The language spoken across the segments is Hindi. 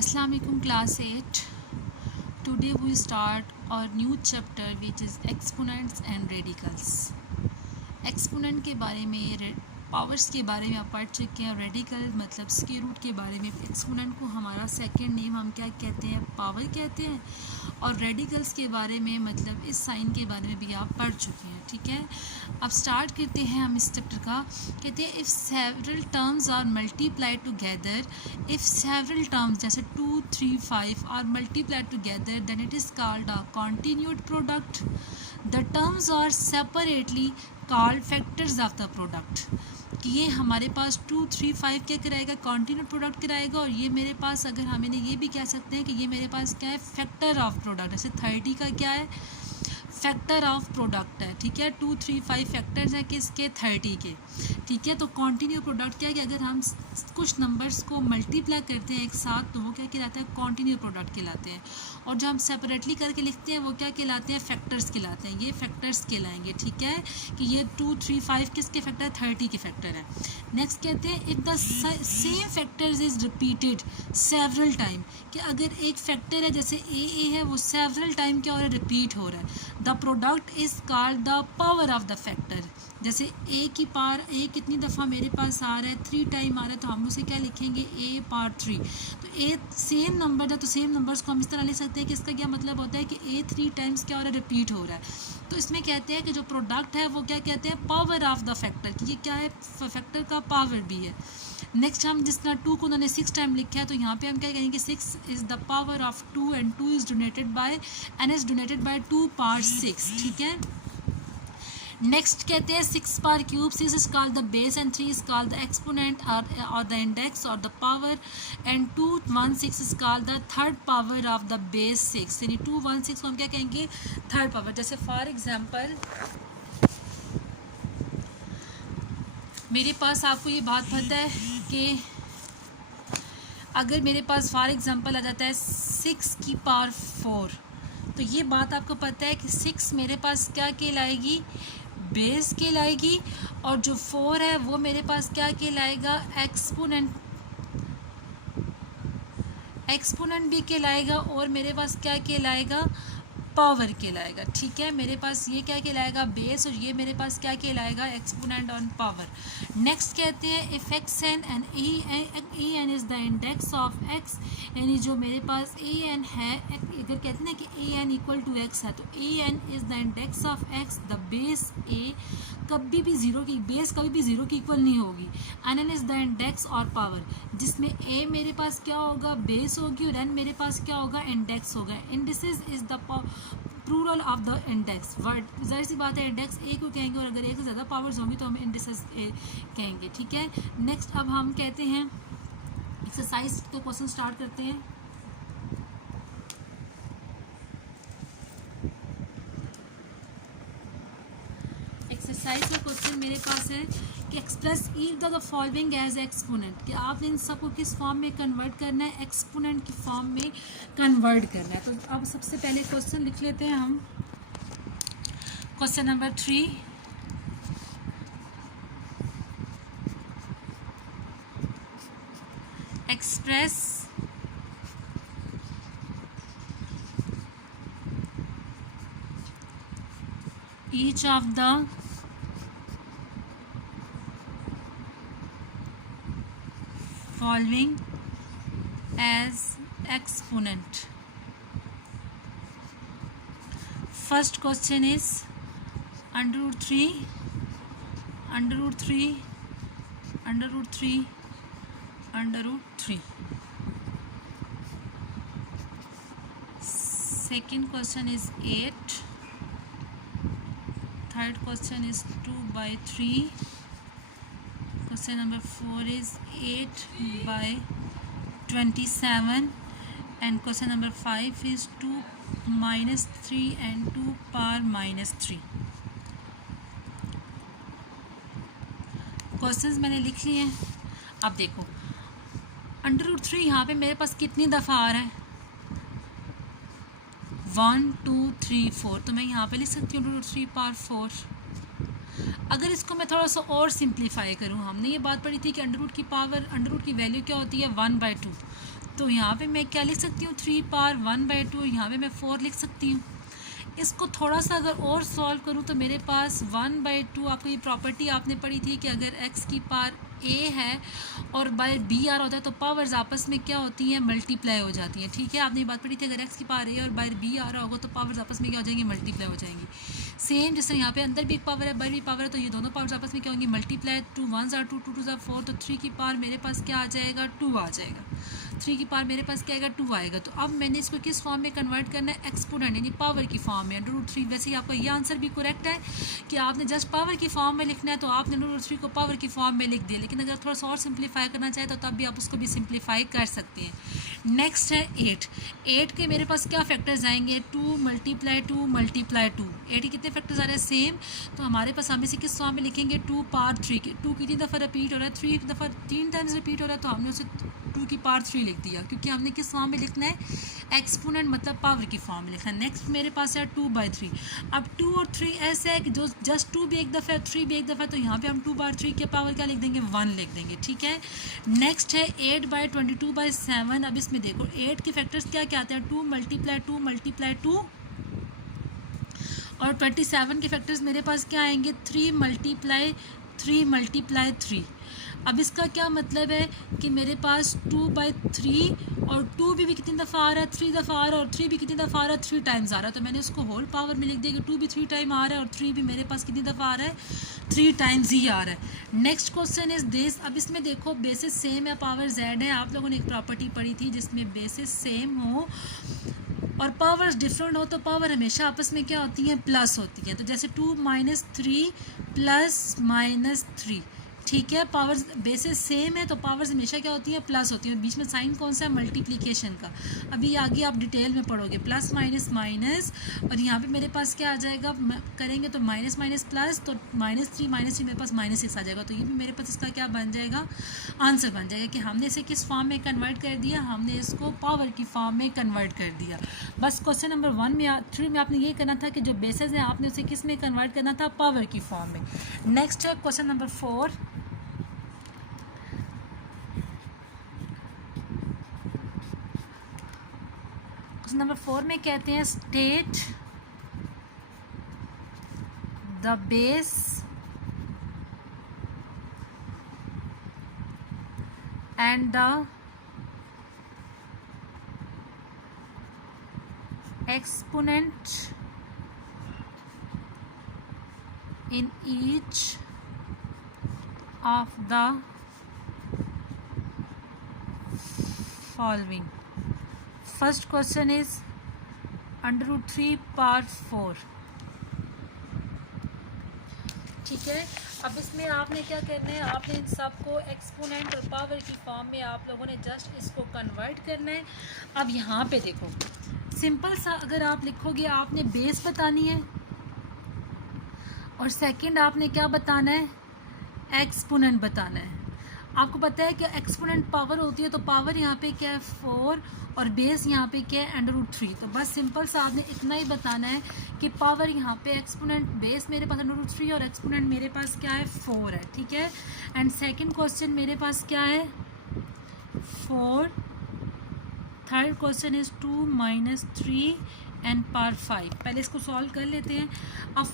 Assalamu alaikum class 8. Today we start our new chapter which is exponents and radicals. Exponent के बारे में, पावर्स के बारे में आप पढ़ चुके हैं. रेडिकल मतलब स्क्वायर रूट के बारे में. एक्सपोनेंट को हमारा सेकंड नेम हम क्या कहते हैं, पावर कहते हैं. और रेडिकल्स के बारे में मतलब इस साइन के बारे में भी आप पढ़ चुके हैं. ठीक है, अब स्टार्ट करते हैं हम इस चैप्टर का. कहते हैं if several terms are multiplied together, if several terms जैसे 2, 3, 5 are multiplied together then it is called a continued product. The terms are separately called factors of the product. कि ये हमारे पास 2, 3, 5 क्या कराएगा, कॉन्टीन्यूड प्रोडक्ट कराएगा. और ये मेरे पास अगर हम इन्हें ये भी कह सकते हैं कि ये मेरे पास क्या है, फैक्टर ऑफ प्रोडक्ट. जैसे 30 का क्या है, फैक्टर ऑफ प्रोडक्ट है. ठीक है, 2, 3, 5 फैक्टर्स हैं किसके, 30 के. ठीक है, तो कॉन्टीन्यू प्रोडक्ट क्या है कि अगर हम कुछ नंबर्स को मल्टीप्लाई करते हैं एक साथ तो वो क्या कहलाते हैं, कॉन्टीन्यू प्रोडक्ट कहलाते हैं. और जो हम सेपरेटली करके लिखते हैं वो क्या कहलाते हैं, फैक्टर्स कहलाते हैं. ये फैक्टर्स कहलाएंगे. ठीक है, कि ये 2, 3, 5 किसके फैक्टर है, 30 के फैक्टर है. नेक्स्ट कहते हैं if the same factors is repeated several time. कि अगर एक फैक्टर है जैसे ए है वो सेवरल टाइम क्या हो रहा है, रिपीट हो रहा है. The product is called the power of the factor. जैसे ए की पावर, ए कितनी दफ़ा मेरे पास आ रहा है, 3 टाइम आ रहा है, तो हम उसे क्या लिखेंगे, ए पावर 3. तो ए सेम नंबर है तो सेम नंबर्स को हम इस तरह ले सकते हैं कि इसका क्या मतलब होता है कि ए 3 टाइम्स क्या हो रहा है, रिपीट हो रहा है. तो इसमें कहते हैं कि जो प्रोडक्ट है वो क्या कहते हैं, पावर ऑफ द फैक्टर. कि ये क्या है, फैक्टर का पावर भी है. नेक्स्ट हम जिस तरह 2 को उन्होंने 6 टाइम लिखा है तो यहाँ पे हम क्या कहेंगे, 6 is the power of 2 and 2 is donated by n is donated by 2 power 6. ठीक है, नेक्स्ट कहते हैं 6 power cube. 6 is called the base and 3 is called the exponent और द इंडेक्स और the power. And 216 is called the third power of the base 6. यानी 216 को हम क्या कहेंगे, थर्ड पावर. जैसे फॉर एग्जांपल मेरे पास, आपको ये बात पता है कि अगर मेरे पास फॉर एग्जांपल आ जाता है 6 की पावर 4, तो ये बात आपको पता है कि 6 मेरे पास क्या कहलाएगी, बेस कहलाएगी. और जो 4 है वो मेरे पास क्या कहलाएगा, एक्सपोनेंट. एक्सपोनेंट भी कहलाएगा और मेरे पास क्या कहलाएगा, पावर कहलाएगा. ठीक है, मेरे पास ये क्या कहलाएगा, बेस, और ये मेरे पास क्या कहलाएगा, एक्सपोनेंट ऑन पावर. नेक्स्ट कहते हैं if x n and e n is the index of x. यानी जो मेरे पास ए एन है, अगर कहते हैं ना कि a n equal to x है तो a n is the index of x. The base a कभी भी ज़ीरो की, बेस कभी भी ज़ीरो की इक्वल नहीं होगी. N n is the index और पावर, जिसमें ए मेरे पास क्या होगा, बेस होगी, और एन मेरे पास क्या होगा, इंडेक्स होगा. Indices is the plural of the index. Word ज़ाहिर सी बात है, इंडेक्स ए को कहेंगे और अगर एक से ज़्यादा पावर्स होंगी तो हम इंडिसेस ए कहेंगे. ठीक है, नेक्स्ट अब हम कहते हैं एक्सरसाइज तो क्वेश्चन स्टार्ट करते हैं. एक्सरसाइज का क्वेश्चन मेरे पास है कि express each the following as exponent. कि आपने इन सबको किस फॉर्म में कन्वर्ट करना है, एक्सपोनेंट की फॉर्म में कन्वर्ट करना है. तो अब सबसे पहले क्वेश्चन लिख लेते हैं हम. Question number 3, express each of the following as exponent. First question is under root 3, under root 3, under root 3, under root 3. Second question is 8. Third question is 2 by 3. Question number 4 is 8 by 27. And question number 5 is 2 minus 3 and 2 power minus 3. Questions मैंने लिख लिए हैं. अब देखो अंडर रूट 3 यहाँ पे मेरे पास कितनी दफ़ा आ रहा है, 1, 2, 3, 4. तो मैं यहाँ पे लिख सकती हूँ अंडर रूट 3 पावर 4. अगर इसको मैं थोड़ा सा और सिंप्लीफाई करूँ, हमने ये बात पढ़ी थी कि अंडर रूट की पावर, अंडर रूट की वैल्यू क्या होती है, 1/2. तो यहाँ पे मैं क्या लिख सकती हूँ 3 पावर 1/2, यहाँ पे मैं 4 लिख सकती हूँ। इसको थोड़ा सा अगर और सॉल्व करूँ तो मेरे पास 1/2, आपको ये प्रॉपर्टी आपने पढ़ी थी कि अगर x की पावर a है और बाय b आ रहा होता है तो पावर्स आपस में क्या होती हैं, मल्टीप्लाई हो जाती हैं। ठीक है, आपने ये बात पढ़ी थी अगर x की पावर a और बाय b आ रहा होगा तो पावर्स आपस में क्या हो जाएंगी, मल्टीप्लाई हो जाएंगी। सेम जैसे यहाँ पे अंदर भी एक पावर है, बाहर भी पावर है, तो ये दोनों पावर्स आपस में क्या होंगी, multiply. 2 1s are 2, 2 2s are 4, तो 3 की पावर मेरे पास क्या आ जाएगा, 2 आ जाएगा। 3 की पावर मेरे पास क्या आएगा, 2 आएगा। तो अब मैंने इसको किस फॉर्म में कन्वर्ट करना है, एक्सपोनेंट यानी पावर की फॉर्म में, √3। वैसे ही आपका ये आंसर भी करेक्ट है कि आपने जस्ट पावर की फॉर्म में लिखना है, तो आपने √3 को पावर की फॉर्म में लिख दिया। लेकिन अगर थोड़ा सा और सिंप्लीफाई करना चाहे तो तब भी आप उसको भी सिंप्लीफाई कर सकते हैं। नेक्स्ट है 8। 8 के मेरे पास क्या फैक्टर्स आएंगे, 2 × 2 × 2। 8 के कितने फैक्टर्स आ रहे हैं, सेम। तो हमारे पास हम इसे किस फॉर्म में लिखेंगे, 2 पावर 3 के। 2 कितनी दफ़ा रिपीट हो रहा है, 3 टाइम्स रिपीट हो रहा है, तो हमने उसे 2 की पावर 3 लिख दिया, क्योंकि हमने किस फॉर्म में लिखना है, एक्सपोनेंट मतलब पावर की फॉर्म में लिखना है। नेक्स्ट मेरे पास है 2/3। अब 2 और 3 ऐसे है कि जो जस्ट 2 भी एक दफ़ा है, 3 भी एक दफ़ा है, तो यहाँ पे हम 2/3 के पावर क्या लिख देंगे, 1 लिख देंगे। ठीक है, नेक्स्ट है 8/22/7। अब इसमें देखो 8 के फैक्टर्स क्या क्या आते हैं, 2 × 2 और 27 के फैक्टर्स मेरे पास क्या आएंगे, 3 × 3। अब इसका क्या मतलब है कि मेरे पास 2/3 और 2 भी कितनी दफ़ा आ रहा है, 3 दफ़ा आ रहा है, और 3 भी कितनी दफ़ा आ रहा है, 3 टाइम्स आ रहा है। तो मैंने उसको होल पावर में लिख दिया कि 2 भी 3 टाइम आ रहा है और 3 भी मेरे पास कितनी दफ़ा आ रहा है, 3 टाइम्स ही आ रहा है। Next question is this. अब इसमें देखो बेसिस सेम है, पावर z है। आप लोगों ने एक प्रॉपर्टी पढ़ी थी जिसमें बेसिस सेम हो और पावर्स डिफरेंट हो तो पावर हमेशा आपस में क्या होती हैं, प्लस होती हैं। तो जैसे 2 - 3 + -3, ठीक है, पावर्स बेसिस सेम है तो पावर्स हमेशा क्या होती हैं, प्लस होती हैं। बीच में साइन कौन सा है, मल्टीप्लिकेशन का। अभी आगे आप डिटेल में पढ़ोगे, प्लस माइनस माइनस, और यहाँ पे मेरे पास क्या आ जाएगा, करेंगे तो माइनस माइनस प्लस, तो -3 मेरे पास -6 आ जाएगा। तो ये भी मेरे पास इसका क्या बन जाएगा, आंसर बन जाएगा कि हमने इसे किस फॉर्म में कन्वर्ट कर दिया, हमने इसको पावर की फॉर्म में कन्वर्ट कर दिया। बस क्वेश्चन नंबर 3 में आपने ये करना था कि जो बेसिस है आपने उसे किस में कन्वर्ट करना था, पावर की फॉर्म में। नेक्स्ट है क्वेश्चन नंबर 4। नंबर 4 में कहते हैं state the base and the exponent in each of the following. First question is √3 power 4। ठीक है, अब इसमें आपने क्या करना है, आपने इन सबको एक्सपोनेंट और पावर की फॉर्म में आप लोगों ने जस्ट इसको कन्वर्ट करना है। अब यहाँ पे देखो सिंपल सा, अगर आप लिखोगे आपने बेस बतानी है और सेकंड आपने क्या बताना है, एक्सपोनेंट बताना है। आपको पता है कि एक्सपोनेंट पावर होती है, तो पावर यहाँ पे क्या है 4 और बेस यहाँ पे क्या है √3। तो बस सिंपल सा आपने इतना ही बताना है कि पावर यहाँ पे एक्सपोनेंट बेस मेरे पास √3 और एक्सपोनेंट मेरे पास क्या है 4 है। ठीक है, एंड सेकंड क्वेश्चन मेरे पास क्या है 4। Third question is 2 - 3 and power 5। पहले इसको सॉल्व कर लेते हैं। अब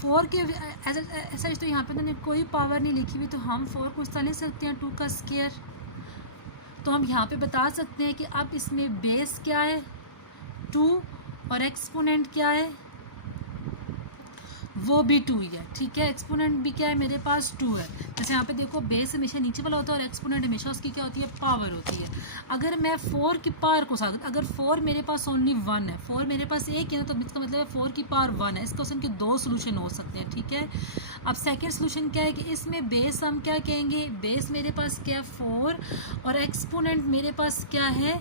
4 के ऐसा तो यहाँ पे तो कोई पावर नहीं लिखी हुई, तो हम 4 को इस तरह लिख सकते हैं 2 का स्क्वायर। तो हम यहाँ पे बता सकते हैं कि अब इसमें बेस क्या है 2 और एक्सपोनेंट क्या है, वो भी 2 ही है। ठीक है, एक्सपोनेंट भी क्या है मेरे पास 2 है। जैसे यहाँ पे देखो बेस हमेशा नीचे वाला होता है और एक्सपोनेंट हमेशा उसकी क्या होती है, पावर होती है। अगर मैं 4 की पावर को साथ, अगर 4 मेरे पास ओनली 1 है, 4 मेरे पास एक है ना, तो इसका मतलब है 4 की पावर 1 है। इस क्वेश्चन के 2 सोल्यूशन हो सकते हैं। ठीक है, अब सेकेंड सोल्यूशन क्या है कि इसमें बेस हम क्या कहेंगे, बेस मेरे पास क्या है 4 और एक्सपोनेंट मेरे पास क्या है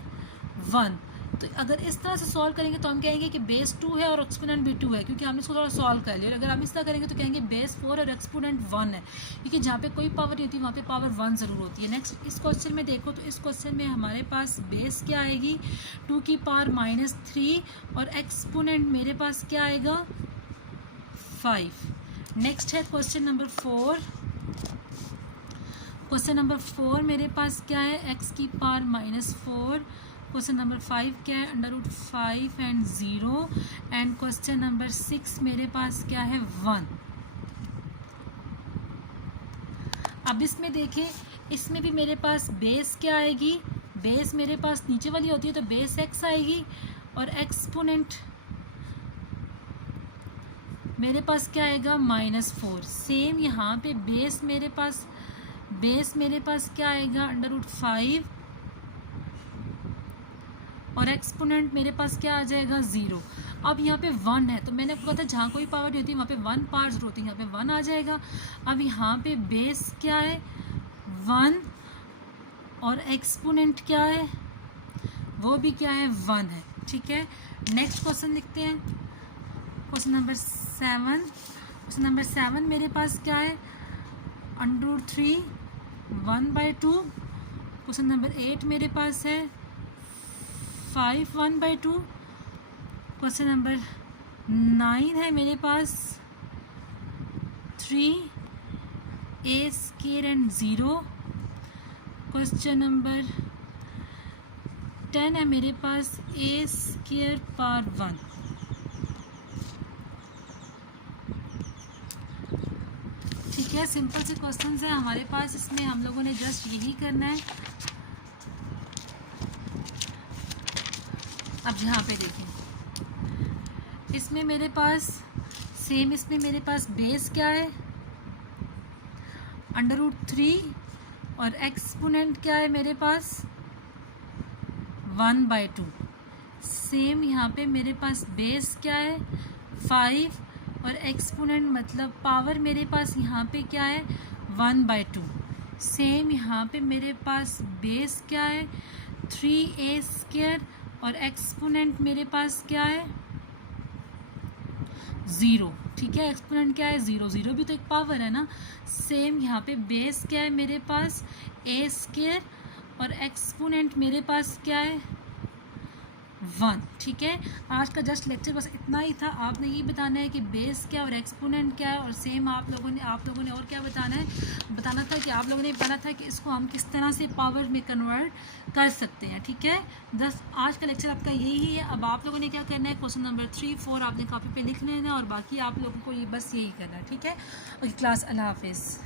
1। तो अगर इस तरह से सॉल्व करेंगे तो हम कहेंगे कि बेस 2 है और एक्सपोनेंट भी 2 है, क्योंकि हमने इसको थोड़ा सॉल्व कर लिया। और अगर हम इस तरह करेंगे तो कहेंगे बेस 4 और एक्सपोनेंट 1 है, क्योंकि जहाँ पे कोई पावर नहीं होती वहाँ पे पावर 1 ज़रूर होती है। नेक्स्ट इस क्वेश्चन में देखो, तो इस क्वेश्चन में हमारे पास बेस क्या आएगी 2 की पावर -3 और एक्सपोनेंट मेरे पास क्या आएगा 5। नेक्स्ट है क्वेश्चन नंबर 4। क्वेश्चन नंबर 4 मेरे पास क्या है, x की पावर -4। क्वेश्चन नंबर 5 क्या है, √5 एंड 0। एंड क्वेश्चन नंबर 6 मेरे पास क्या है, 1। अब इसमें देखें, इसमें भी मेरे पास बेस क्या आएगी, बेस मेरे पास नीचे वाली होती है तो बेस x आएगी, और एक्सपोनेंट मेरे पास क्या आएगा, -4। सेम यहाँ पे बेस मेरे पास क्या आएगा, √5, और एक्सपोनेंट मेरे पास क्या आ जाएगा, 0। अब यहाँ पे 1 है, तो मैंने आपको कहा था जहाँ कोई पावर नहीं होती वहाँ पे 1 पावर जरूर होती है, यहाँ पे 1 आ जाएगा। अब यहाँ पे बेस क्या है, 1, और एक्सपोनेंट क्या है, वो भी क्या है, 1 है। ठीक है, नेक्स्ट क्वेश्चन लिखते हैं, क्वेश्चन नंबर 7। क्वेश्चन नंबर 7 मेरे पास क्या है, √3 1/2। क्वेश्चन नंबर 8 मेरे पास है 5 1/2। क्वेश्चन नंबर 9 है मेरे पास 3a² एंड 0। क्वेश्चन नंबर 10 है मेरे पास a² पावर 1। ठीक है, सिंपल से क्वेश्चन है हमारे पास, इसमें हम लोगों ने जस्ट यही करना है। अब यहाँ पे देखें, इसमें मेरे पास सेम, इसमें मेरे पास बेस क्या है, √3, और एक्सपोनेंट क्या है मेरे पास, 1/2। सेम यहाँ पे मेरे पास बेस क्या है, 5, और एक्सपोनेंट मतलब पावर मेरे पास यहाँ पे क्या है, 1/2। सेम यहाँ पे मेरे पास बेस क्या है, 3a², और एक्सपोनेंट मेरे पास क्या है, 0। ठीक है, एक्सपोनेंट क्या है, 0। 0 भी तो एक पावर है ना। सेम यहाँ पे बेस क्या है मेरे पास, a², और एक्सपोनेंट मेरे पास क्या है, 1। ठीक है, आज का जस्ट लेक्चर बस इतना ही था। आपने ये बताना है कि बेस क्या और एक्सपोनेंट क्या है, और सेम आप लोगों ने और क्या बताना था कि आप लोगों ने बताना था कि इसको हम किस तरह से पावर में कन्वर्ट कर सकते हैं। ठीक है, आज का लेक्चर आपका यही है। अब आप लोगों ने क्या करना है, क्वेश्चन नंबर 3 4 आपने कॉपी पे लिख लेना, और बाकी आप लोगों को ये बस यही करना है। ठीक है, ओके क्लास, अल्लाह हाफिज़।